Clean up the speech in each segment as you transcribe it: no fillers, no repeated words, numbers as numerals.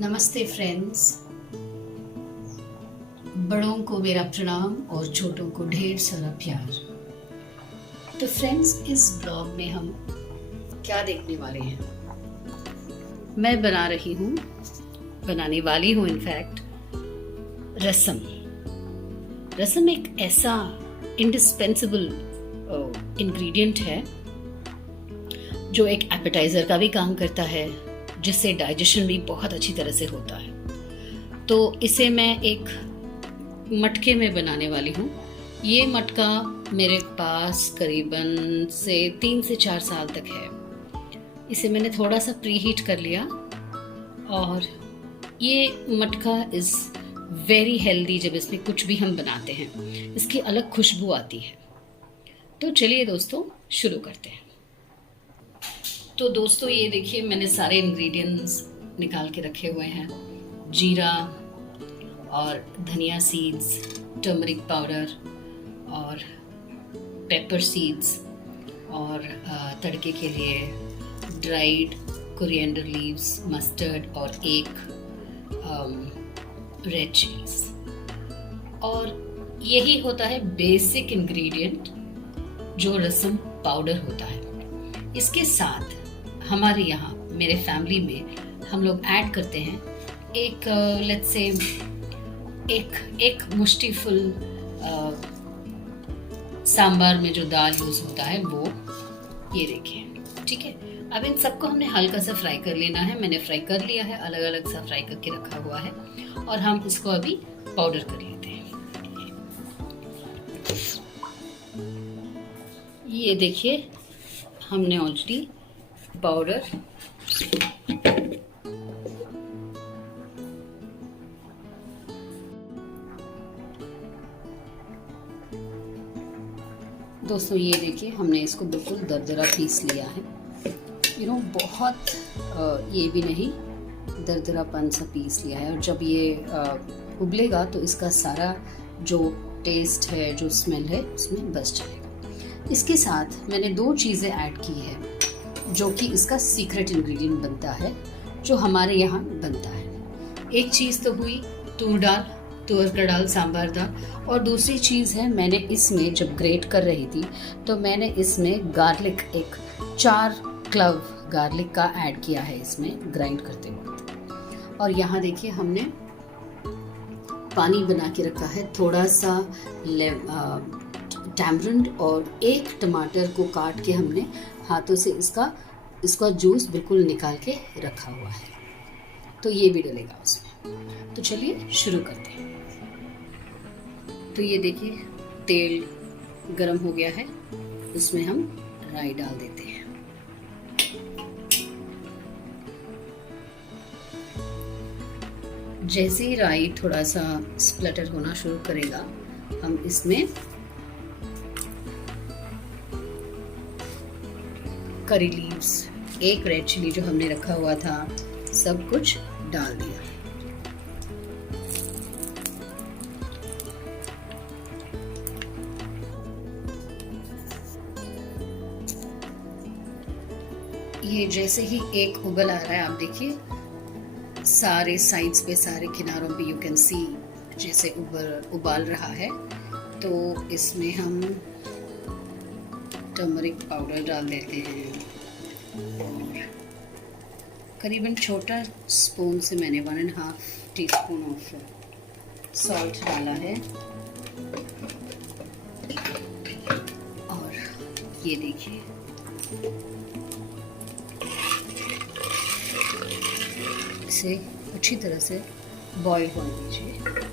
नमस्ते फ्रेंड्स। बड़ों को मेरा प्रणाम और छोटों को ढेर सारा प्यार। तो फ्रेंड्स, इस ब्लॉग में हम क्या देखने वाले हैं? मैं बनाने वाली हूँ इनफैक्ट रसम। रसम एक ऐसा इंडिस्पेंसेबल इंग्रेडिएंट है जो एक एपेटाइजर का भी काम करता है, जिससे डाइजेशन भी बहुत अच्छी तरह से होता है। तो इसे मैं एक मटके में बनाने वाली हूँ। ये मटका मेरे पास करीबन से 3 से 4 साल तक है। इसे मैंने थोड़ा सा प्री हीट कर लिया और ये मटका इज़ वेरी हेल्दी। जब इसमें कुछ भी हम बनाते हैं इसकी अलग खुशबू आती है। तो चलिए दोस्तों शुरू करते हैं। तो दोस्तों ये देखिए, मैंने सारे इंग्रेडिएंट्स निकाल के रखे हुए हैं। जीरा और धनिया सीड्स, टर्मरिक पाउडर और पेपर सीड्स और तड़के के लिए ड्राइड कोरिएंडर लीव्स, मस्टर्ड और एक रेड चिलीज। और यही होता है बेसिक इंग्रेडिएंट जो रसम पाउडर होता है। इसके साथ हमारे यहाँ मेरे फैमिली में हम लोग ऐड करते हैं एक लेट्स से एक मुट्ठी फुल सांबार में जो दाल यूज होता है वो, ये देखिए, ठीक है। अब इन सबको हमने हल्का सा फ्राई कर लेना है। मैंने फ्राई कर लिया है, अलग अलग सा फ्राई करके रखा हुआ है और हम इसको अभी पाउडर कर लेते हैं। ये देखिए, हमने ऑलरेडी पाउडर दोस्तों, ये देखिए, हमने इसको बिल्कुल दरदरा पीस लिया है। बहुत ये भी नहीं, दरदरापन सा पीस लिया है। और जब ये उबलेगा तो इसका सारा जो टेस्ट है, जो स्मेल है, उसमें बस जाएगा। इसके साथ मैंने 2 चीज़ें ऐड की है जो कि इसका सीक्रेट इंग्रेडिएंट बनता है, जो हमारे यहाँ बनता है। एक चीज़ तो हुई तुअर का दाल, सांबार दाल, और दूसरी चीज़ है, मैंने इसमें जब ग्रेट कर रही थी तो मैंने इसमें गार्लिक, एक 4 क्लव गार्लिक का ऐड किया है इसमें ग्राइंड करते वक्त। और यहाँ देखिए, हमने पानी बना के रखा है, थोड़ा सा टैमरिंड और एक टमाटर को काट के हमने हाथों से इसका जूस बिल्कुल निकाल के रखा हुआ है। तो ये भी डलेगा उसमें। तो चलिए शुरू करते हैं। तो ये देखिए, तेल गरम हो गया है, उसमें हम राई डाल देते हैं। जैसे ही राई थोड़ा सा स्प्लटर होना शुरू करेगा, हम इसमें करी लीव्स, एक रेड चिली जो हमने रखा हुआ था, सब कुछ डाल दिया। ये जैसे ही एक उबल आ रहा है, आप देखिए सारे साइड्स पे, सारे किनारों पे यू कैन सी जैसे उबाल रहा है। तो इसमें हम टर्मरिक पाउडर डाल देते हैं और करीबन छोटा स्पून से मैंने 1.5 टीस्पून ऑफ सॉल्ट डाला है। और ये देखिए, इसे अच्छी तरह से बॉईल होने दीजिए।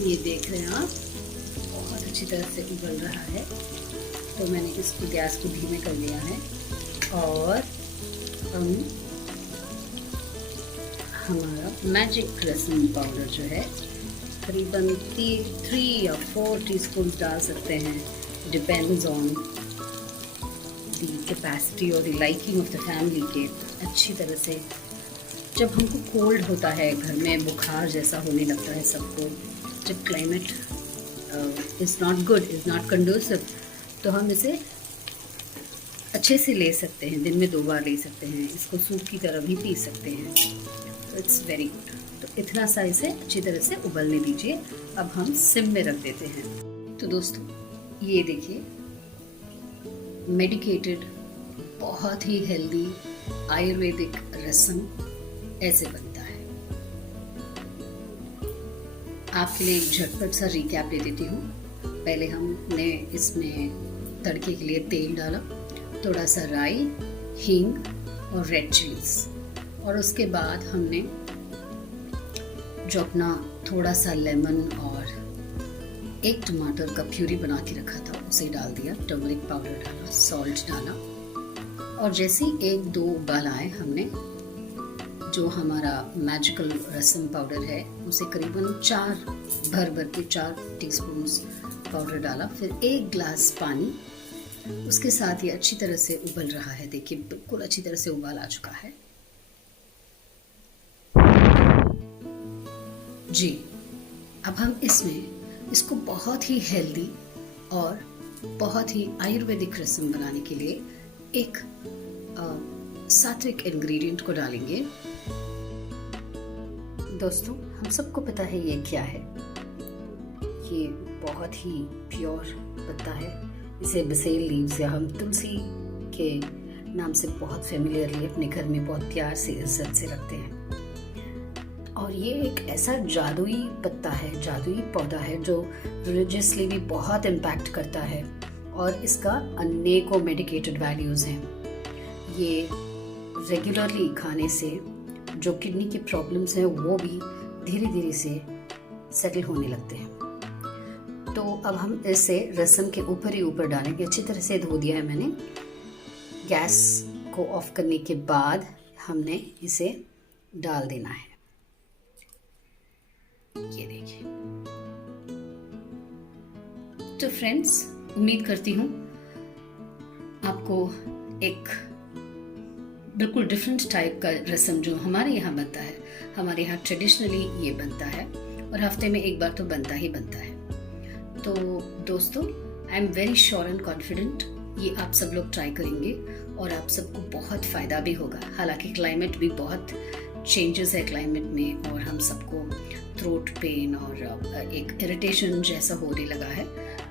ये देख रहे हैं आप, बहुत अच्छी तरह से उबल रहा है। तो मैंने इसको गैस को धीमे कर लिया है और हम हमारा मैजिक रसम पाउडर जो है करीबन 3 या 4 टीस्पून डाल सकते हैं, डिपेंड्स ऑन द कैपेसिटी और the liking of the family के। अच्छी तरह से जब हमको कोल्ड होता है, घर में बुखार जैसा होने लगता है सबको, जब climate is not good, is not conducive, तो हम इसे अच्छे से ले सकते हैं, दिन में 2 बार ले सकते हैं, इसको सूप की तरह भी पी सकते हैं, तो इट्स वेरी गुड। तो इतना सा इसे अच्छी तरह से उबलने दीजिए। अब हम सिम में रख देते हैं। तो दोस्तों ये देखिए, मेडिकेटेड बहुत ही हेल्दी आयुर्वेदिक रसम ऐसे बनता है। आपके लिए एक झटपट सा रिकैप दे देती हूँ। पहले हमने इसमें तड़के के लिए तेल डाला, थोड़ा सा राई, हींग और रेड चिलीज, और उसके बाद हमने जो अपना थोड़ा सा लेमन और 1 टमाटर का प्यूरी बना के रखा था उसे डाल दिया, टर्मरिक पाउडर डाला, सॉल्ट डाला, और जैसे ही 1-2 उबाल आए हमने जो हमारा मैजिकल रसम पाउडर है उसे करीबन 4 टीस्पून पाउडर डाला, फिर 1 ग्लास पानी, उसके साथ ये अच्छी तरह से उबल रहा है। देखिए बिल्कुल अच्छी तरह से उबाल आ चुका है जी। अब हम इसको बहुत ही हेल्दी और बहुत ही आयुर्वेदिक रसम बनाने के लिए एक सात्विक इंग्रेडिएंट को डालेंगे। दोस्तों हम सबको पता है ये क्या है। ये बहुत ही प्योर पत्ता है। इसे बसेल लीव्स या हम तुलसी के नाम से बहुत फेमिलियरली अपने घर में बहुत प्यार से इज्जत से रखते हैं। और ये एक ऐसा जादुई पत्ता है, जादुई पौधा है जो रिलीजियसली भी बहुत इम्पैक्ट करता है, और इसका अनेकों मेडिकेटेड वैल्यूज़ हैं। ये रेगुलरली खाने से जो किडनी की प्रॉब्लम्स हैं वो भी धीरे धीरे से सेटल होने लगते हैं। तो अब हम इसे रसम के ऊपर ही ऊपर डालेंगे। अच्छी तरह से धो दिया है मैंने। गैस को ऑफ करने के बाद हमने इसे डाल देना है। ये देखिए। तो फ्रेंड्स उम्मीद करती हूँ आपको एक बिल्कुल डिफरेंट टाइप का रसम जो हमारे यहाँ बनता है, हमारे यहाँ ट्रेडिशनली ये बनता है और हफ्ते में 1 बार तो बनता ही बनता है। तो दोस्तों I am very sure and confident ये आप सब लोग ट्राई करेंगे और आप सबको बहुत फ़ायदा भी होगा। हालांकि क्लाइमेट भी बहुत चेंजेस है क्लाइमेट में, और हम सबको थ्रोट पेन और एक इरिटेशन जैसा होने लगा है।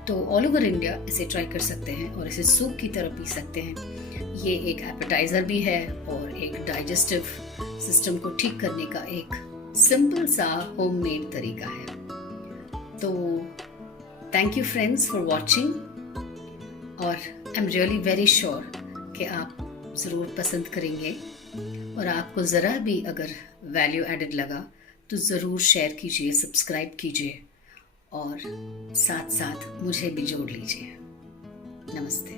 तो ऑल ओवर इंडिया इसे ट्राई कर सकते हैं और इसे सूप की तरह पी सकते हैं। ये एक एपेटाइज़र भी है और एक डाइजेस्टिव सिस्टम को ठीक करने का एक सिंपल सा होममेड तरीका है। तो thank you friends for watching, और I am really very sure कि आप ज़रूर पसंद करेंगे, और आपको ज़रा भी अगर वैल्यू एडेड लगा तो ज़रूर शेयर कीजिए, सब्सक्राइब कीजिए, और साथ साथ मुझे भी जोड़ लीजिए। नमस्ते।